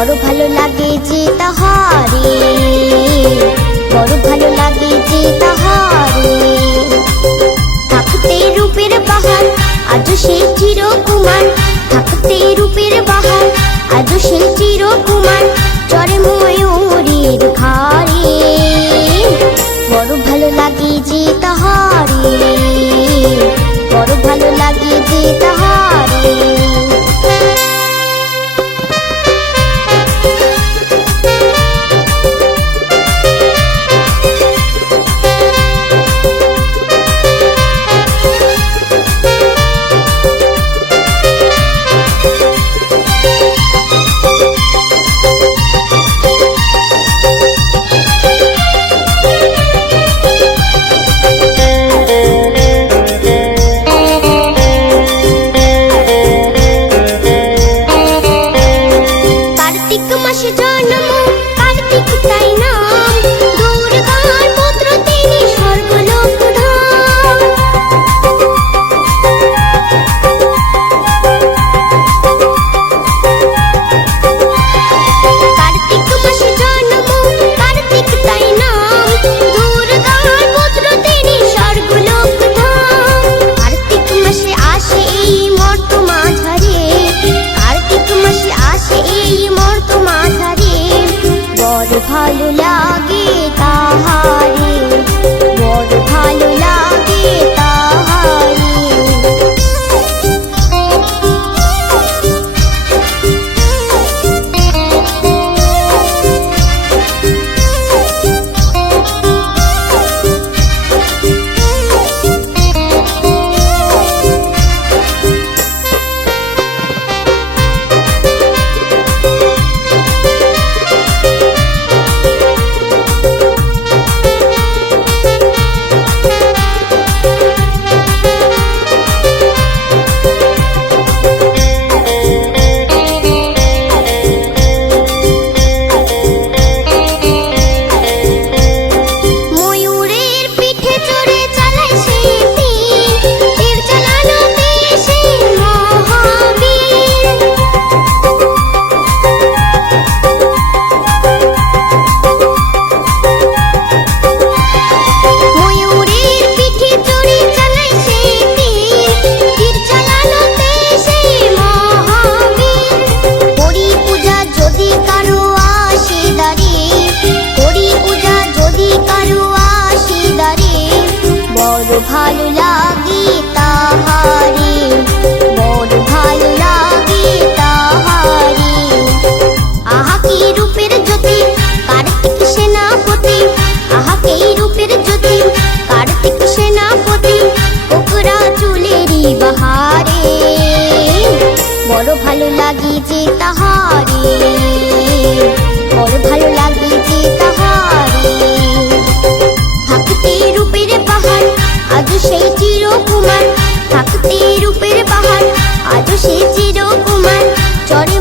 বড় ভালো লাগে যে তাহারে, বড় ভালো লাগে যে তাহারে। থাকতে রূপের বাহার আজও সে চিরকুমার, থাকতে রূপের বাহার আজও সে চিরকুমার, চরে ময়ূরের ঘাড়ে। বড় ভালো লাগে যে তাহারে, বড় ভালো লাগে যে তাহারে। ভালো লাগে তাহারে, বড় ভালো লাগে তাহারে। ভালো লাগে তাহারে, বড় ভালো লাগে তাহারে। আহা কি রূপের জ্যোতি কার্তিক সেনাপতি, আহা কি রূপের জ্যোতি কার্তিক সেনাপতি, ওকরা চুলেরই বাহারে। বড় ভালো লাগে যে তাহারে, বড় ভালো লাগে যে তাহারে। থাকতে রূপের বাহার আজও সেই চিরকুমার, থাকতে রূপের বাহার আজও সেই চিরকুমার, চরে